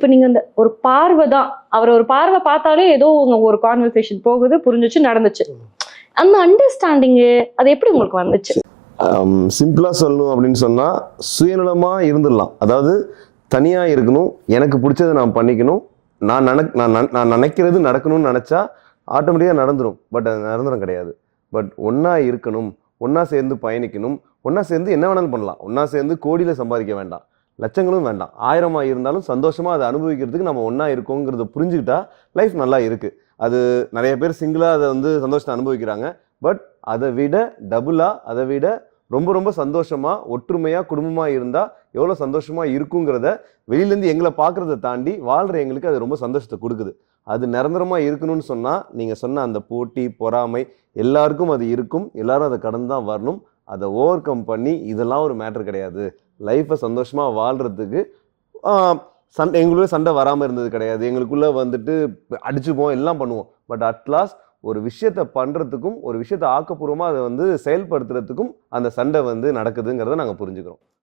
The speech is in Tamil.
இப்ப நீங்க அந்த ஒரு பார்வை தான், அவர் ஒரு பார்வை பார்த்தாலே ஏதோ ஒரு கான்வர்சேஷன் போகுது, புரிஞ்சுச்சு, நடந்துச்சு. அந்த அண்டர்ஸ்டாண்டிங் அது எப்படி உங்களுக்கு வந்துச்சு? சிம்பிளா சொல்லணும் அப்படின்னு சொன்னா சுயநலமா இருந்துடலாம். அதாவது தனியா இருக்கணும், எனக்கு பிடிச்சதை நான் பண்ணிக்கணும், நான் நினைக்கிறது நடக்கணும்னு நினைச்சா ஆட்டோமேட்டிக்கா நடந்துரும். பட் அது நிரந்தரம் கிடையாது. பட் ஒன்னா இருக்கணும், ஒன்னா சேர்ந்து பயணிக்கணும், ஒன்னா சேர்ந்து என்ன வேணாலும் பண்ணலாம். ஒன்னா சேர்ந்து கோடியில சம்பாதிக்க வேண்டாம், லட்சங்களும் வேண்டாம், 1000 இருந்தாலும் சந்தோஷமா அதை அனுபவிக்கிறதுக்கு நம்ம ஒன்னா இருக்கோங்கிறத புரிஞ்சுக்கிட்டா லைஃப் நல்லா இருக்கு. அது நிறைய பேர் சிங்கிளா அதை வந்து சந்தோஷத்தை அனுபவிக்கிறாங்க. பட் அதை விட டபுளா, அதை விட ரொம்ப ரொம்ப சந்தோஷமா ஒற்றுமையா குடும்பமா இருந்தா எவ்வளவு சந்தோஷமா இருக்குங்கிறத வெளியில இருந்து எங்களை பாக்குறத தாண்டி வாழ்ற எங்களுக்கு அது ரொம்ப சந்தோஷத்தை கொடுக்குது. அது நிரந்தரமா இருக்கணும்னு சொன்னா நீங்க சொன்ன அந்த போட்டி பொறாமை எல்லாருக்கும் அது இருக்கும். எல்லாரும் அதை கடந்து தான் வரணும். அதை ஓவர் கம் பண்ணி இதெல்லாம் ஒரு மேட்டர் கிடையாது. லைஃப்பை சந்தோஷமா வாழ்றதுக்கு சண்டை, எங்களுக்குள்ள சண்டை வராம இருந்தது கிடையாது. எங்களுக்குள்ள வந்துட்டு அடிச்சுப்போம், எல்லாம் பண்ணுவோம். பட் அட்லாஸ்ட் ஒரு விஷயத்த பண்றதுக்கும் ஒரு விஷயத்த ஆக்கப்பூர்வமா அதை வந்து செயல்படுத்துறதுக்கும் அந்த சண்டை வந்து நடக்குதுங்கிறத நாங்க புரிஞ்சுக்கிறோம்.